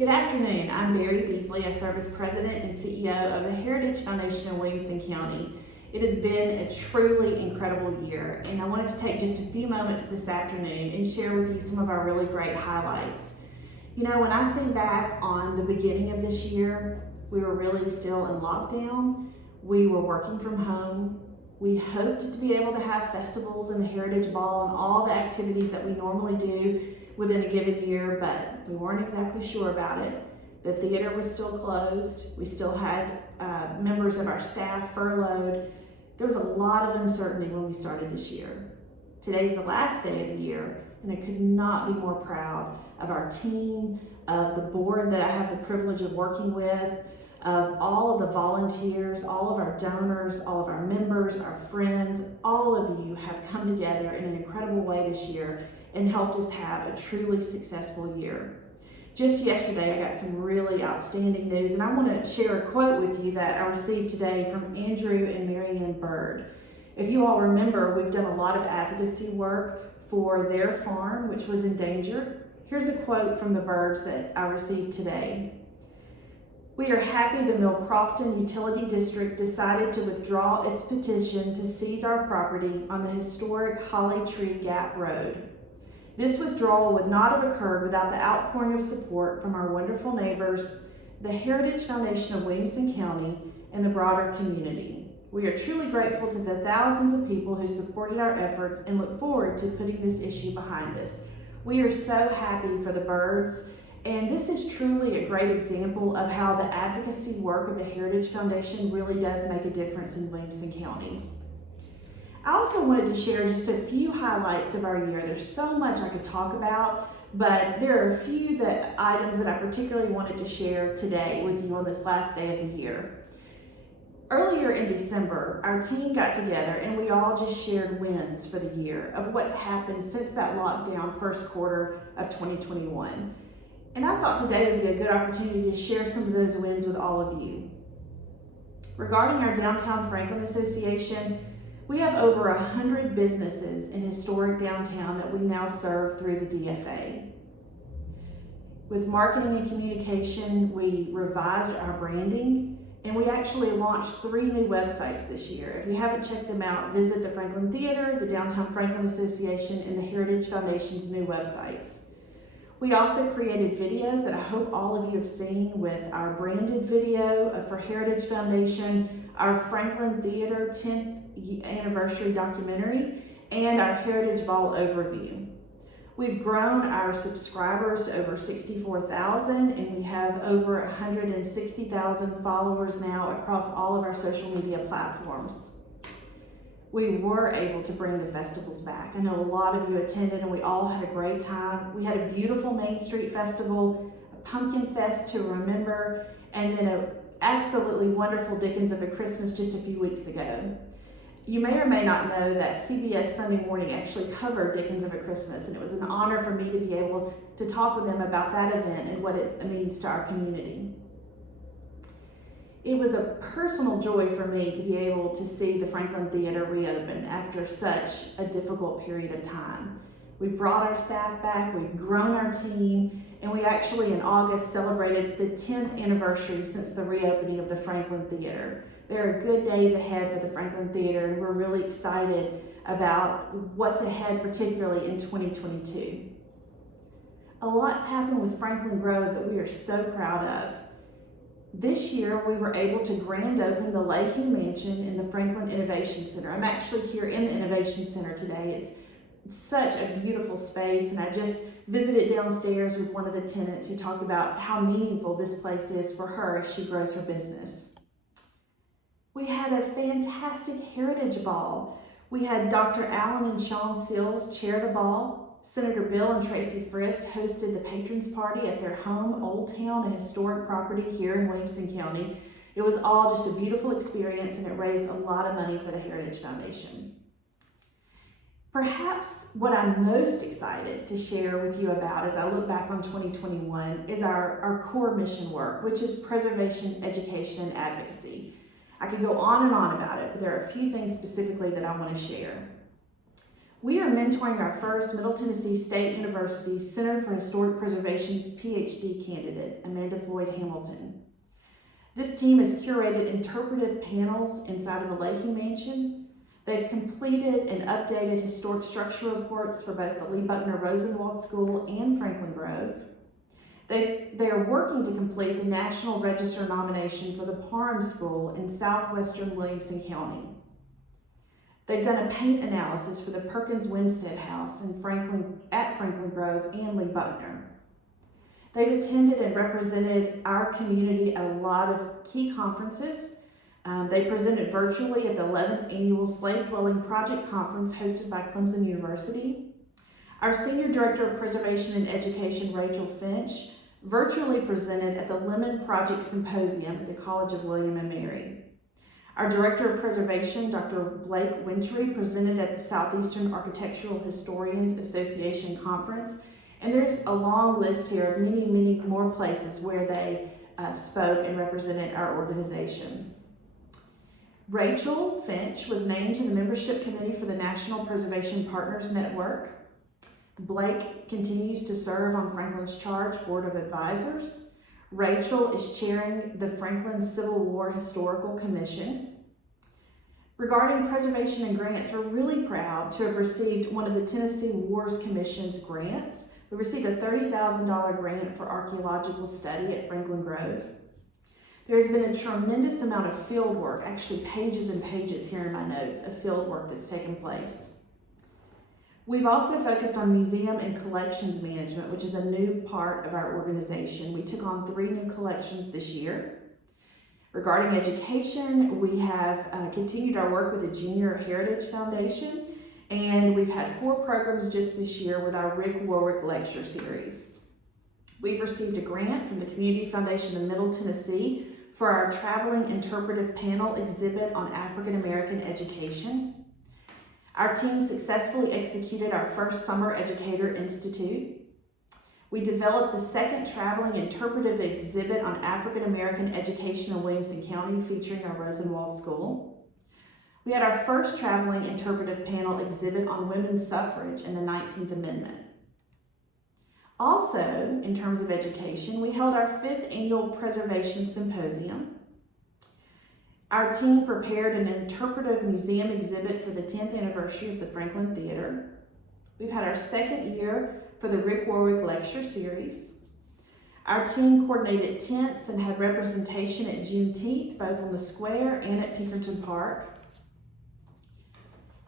Good afternoon. I'm Barry Beasley. I serve as President and CEO of the Heritage Foundation in Williamson County. It has been a truly incredible year, and I wanted to take just a few moments this afternoon and share with you some of our really great highlights. You know, when I think back on the beginning of this year, we were really still in lockdown. We were working from home. We hoped to be able to have festivals and the Heritage Ball and all the activities that we normally do within a given year, but we weren't exactly sure about it. The theater was still closed. We still had members of our staff furloughed. There was a lot of uncertainty when we started this year. Today's the last day of the year, and I could not be more proud of our team, of the board that I have the privilege of working with, of all of the volunteers, all of our donors, all of our members, our friends. All of you have come together in an incredible way this year and helped us have a truly successful year. Just yesterday, I got some really outstanding news, and I want to share a quote with you that I received today from Andrew and Marianne Bird. If you all remember, we've done a lot of advocacy work for their farm, which was in danger. Here's a quote from the Birds that I received today. "We are happy the Mill Crofton Utility District decided to withdraw its petition to seize our property on the historic Holly Tree Gap Road. This withdrawal would not have occurred without the outpouring of support from our wonderful neighbors, the Heritage Foundation of Williamson County, and the broader community. We are truly grateful to the thousands of people who supported our efforts and look forward to putting this issue behind us." We are so happy for the Birds, and this is truly a great example of how the advocacy work of the Heritage Foundation really does make a difference in Williamson County. I also wanted to share just a few highlights of our year. There's so much I could talk about, but there are a few items that I particularly wanted to share today with you on this last day of the year. Earlier in December, our team got together and we all just shared wins for the year of what's happened since that lockdown first quarter of 2021. And I thought today would be a good opportunity to share some of those wins with all of you. Regarding our Downtown Franklin Association, we have over 100 businesses in historic downtown that we now serve through the DFA. With marketing and communication, we revised our branding, and we actually launched 3 new websites this year. If you haven't checked them out, visit the Franklin Theater, the Downtown Franklin Association, and the Heritage Foundation's new websites. We also created videos that I hope all of you have seen, with our branded video for Heritage Foundation, our Franklin Theater 10th anniversary documentary, and our Heritage Ball overview. We've grown our subscribers to over 64,000, and we have over 160,000 followers now across all of our social media platforms. We were able to bring the festivals back. I know a lot of you attended and we all had a great time. We had a beautiful Main Street Festival, a Pumpkin Fest to remember, and then an absolutely wonderful Dickens of a Christmas just a few weeks ago. You may or may not know that CBS Sunday Morning actually covered Dickens of a Christmas, and it was an honor for me to be able to talk with them about that event and what it means to our community. It was a personal joy for me to be able to see the Franklin Theater reopen after such a difficult period of time. We brought our staff back, we've grown our team, and we actually in August celebrated the 10th anniversary since the reopening of the Franklin Theater. There are good days ahead for the Franklin Theater, and we're really excited about what's ahead, particularly in 2022. A lot's happened with Franklin Grove that we are so proud of. This year, we were able to grand open the Lehue Mansion in the Franklin Innovation Center. I'm actually here in the Innovation Center today. It's such a beautiful space, and I just visited downstairs with one of the tenants who talked about how meaningful this place is for her as she grows her business. We had a fantastic Heritage Ball. We had Dr. Allen and Sean Sills chair the ball. Senator Bill and Tracy Frist hosted the patrons party at their home, Old Town, a historic property here in Williamson County. It was all just a beautiful experience, and it raised a lot of money for the Heritage Foundation. Perhaps what I'm most excited to share with you about as I look back on 2021 is our core mission work, which is preservation, education, and advocacy. I could go on and on about it, but there are a few things specifically that I want to share. We are mentoring our first Middle Tennessee State University Center for Historic Preservation PhD candidate, Amanda Floyd Hamilton. This team has curated interpretive panels inside of the Leahy Mansion. They've completed and updated historic structure reports for both the Lee Buckner Rosenwald School and Franklin Grove. They are working to complete the National Register nomination for the Parham School in southwestern Williamson County. They've done a paint analysis for the Perkins Winstead House at Franklin Grove and Lee Buckner. They've attended and represented our community at a lot of key conferences. They presented virtually at the 11th Annual Slave Dwelling Project Conference hosted by Clemson University. Our Senior Director of Preservation and Education, Rachel Finch, virtually presented at the Lemon Project Symposium at the College of William and Mary. Our Director of Preservation, Dr. Blake Wintry, presented at the Southeastern Architectural Historians Association Conference. And there's a long list here of many, many more places where they spoke and represented our organization. Rachel Finch was named to the membership committee for the National Preservation Partners Network. Blake continues to serve on Franklin's Charge Board of Advisors. Rachel is chairing the Franklin Civil War Historical Commission. Regarding preservation and grants, we're really proud to have received one of the Tennessee Wars Commission's grants. We received a $30,000 grant for archaeological study at Franklin Grove. There's been a tremendous amount of field work, actually pages and pages here in my notes, of field work that's taken place. We've also focused on museum and collections management, which is a new part of our organization. We took on 3 new collections this year. Regarding education, we have continued our work with the Junior Heritage Foundation, and we've had 4 programs just this year with our Rick Warwick Lecture Series. We've received a grant from the Community Foundation of Middle Tennessee for our traveling interpretive panel exhibit on African American education. Our team successfully executed our first Summer Educator Institute. We developed the second traveling interpretive exhibit on African American education in Williamson County featuring our Rosenwald School. We had our first traveling interpretive panel exhibit on women's suffrage and the 19th Amendment. Also, in terms of education, we held our 5th Annual Preservation Symposium. Our team prepared an interpretive museum exhibit for the 10th anniversary of the Franklin Theater. We've had our 2nd year for the Rick Warwick Lecture Series. Our team coordinated tents and had representation at Juneteenth, both on the square and at Pinkerton Park.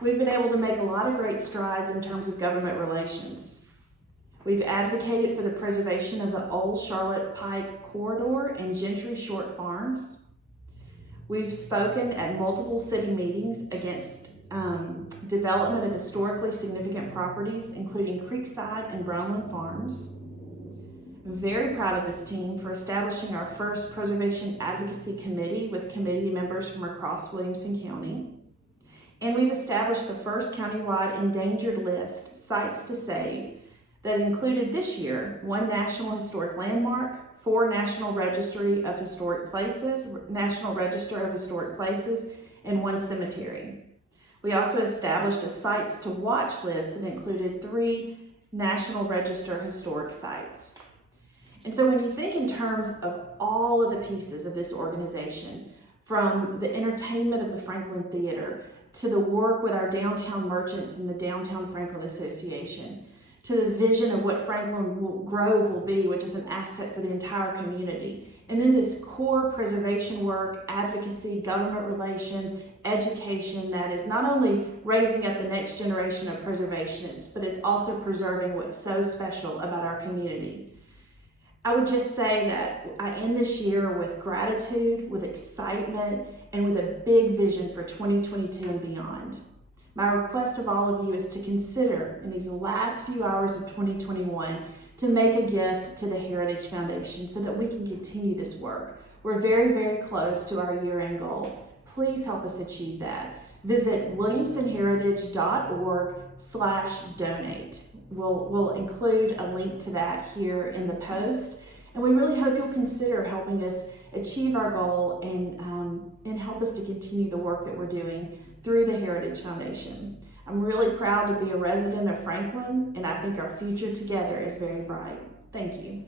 We've been able to make a lot of great strides in terms of government relations. We've advocated for the preservation of the Old Charlotte Pike Corridor and Gentry Short Farms. We've spoken at multiple city meetings against development of historically significant properties, including Creekside and Brownland Farms. I'm very proud of this team for establishing our first Preservation Advocacy Committee with committee members from across Williamson County. And we've established the first countywide endangered list, Sites to Save, that included this year 1 National Historic Landmark, 4 National Register of Historic Places, and 1 cemetery. We also established a Sites to Watch list that included 3 National Register Historic Sites. And so when you think in terms of all of the pieces of this organization, from the entertainment of the Franklin Theater, to the work with our downtown merchants and the Downtown Franklin Association, to the vision of what Franklin Grove will be, which is an asset for the entire community. And then this core preservation work, advocacy, government relations, education that is not only raising up the next generation of preservationists, but it's also preserving what's so special about our community. I would just say that I end this year with gratitude, with excitement, and with a big vision for 2022 and beyond. My request of all of you is to consider in these last few hours of 2021 to make a gift to the Heritage Foundation so that we can continue this work. We're very, very close to our year-end goal. Please help us achieve that. Visit williamsonheritage.org/donate. We'll include a link to that here in the post, and we really hope you'll consider helping us achieve our goal and help us to continue the work that we're doing through the Heritage Foundation. I'm really proud to be a resident of Franklin, and I think our future together is very bright. Thank you.